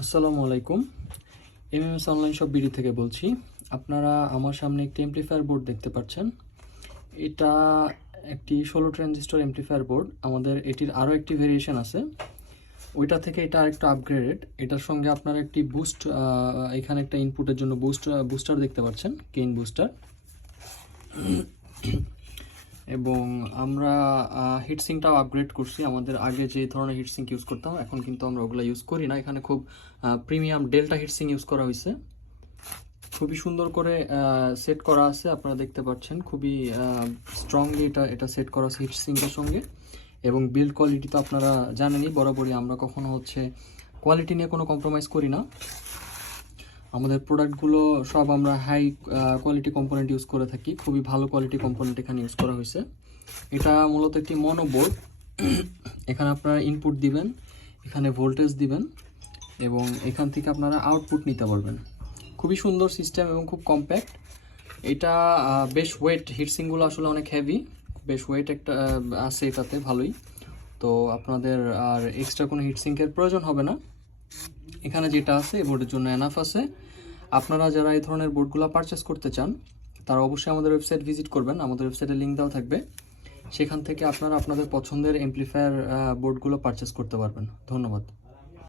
আসসালামু আলাইকুম। MMS online shop BD থেকে বলছি। আপনারা আমার সামনে একটি এমপ্লিফায়ার বোর্ড দেখতে পাচ্ছেন। এটা একটি 16 ট্রানজিস্টর এমপ্লিফায়ার বোর্ড। আমাদের এটির আরও একটি ভেরিয়েশন আছে, ওইটা থেকে এটা আরেকটু আপগ্রেডেড। এটার সঙ্গে আপনারা একটি বুস্ট, এখানে একটা ইনপুটের জন্য বুস্টার দেখতে পাচ্ছেন, গেইন বুস্টার। এবং আমরা হিটসিংটাও আপগ্রেড করছি। আমাদের আগে যে ধরনের হিটসিং ইউজ করতাম এখন কিন্তু আমরা ওগুলো ইউজ করি না। এখানে খুব প্রিমিয়াম ডেল্টা হিটসিং ইউজ করা হয়েছে, খুবই সুন্দর করে সেট করা আছে। আপনারা দেখতে পাচ্ছেন খুবই স্ট্রংলি এটা সেট করা আছে হিটসিংটার সঙ্গে। এবং বিল্ড কোয়ালিটি তো আপনারা জানেনই, বরাবরই আমরা কখনো কোয়ালিটি নিয়ে কোনো কম্প্রোমাইজ করি না। আমাদের প্রোডাক্টগুলো সব আমরা হাই কোয়ালিটি কম্পোনেন্ট ইউজ করে থাকি, খুবই ভালো কোয়ালিটি কম্পোনেন্ট এখানে ইউজ করা হয়েছে। এটা মূলত একটি মনোবোর্ড। এখানে আপনারা ইনপুট দিবেন, এখানে ভোল্টেজ দিবেন এবং এখান থেকে আপনারা আউটপুট নিতে পারবেন। খুবই সুন্দর সিস্টেম এবং খুব কম্প্যাক্ট। এটা বেশ ওয়েট, হিটসিংগুলো আসলে অনেক হেভি, বেশ ওয়েট একটা আছে এটাতে ভালোই। তো আপনাদের আর এক্সট্রা কোনো হিটসিংকের প্রয়োজন হবে না। এখানে যেটা আছে এই বোর্ডের জন্য এনাফ আছে। আপনারা যারা এই ধরনের বোর্ডগুলো পারচেস করতে চান তারা অবশ্যই আমাদের ওয়েবসাইট ভিজিট করবেন, আমাদের ওয়েবসাইটে লিঙ্ক দেওয়া থাকবে। সেখান থেকে আপনারা আপনাদের পছন্দের এমপ্লিফায়ার বোর্ডগুলো পারচেস করতে পারবেন। ধন্যবাদ।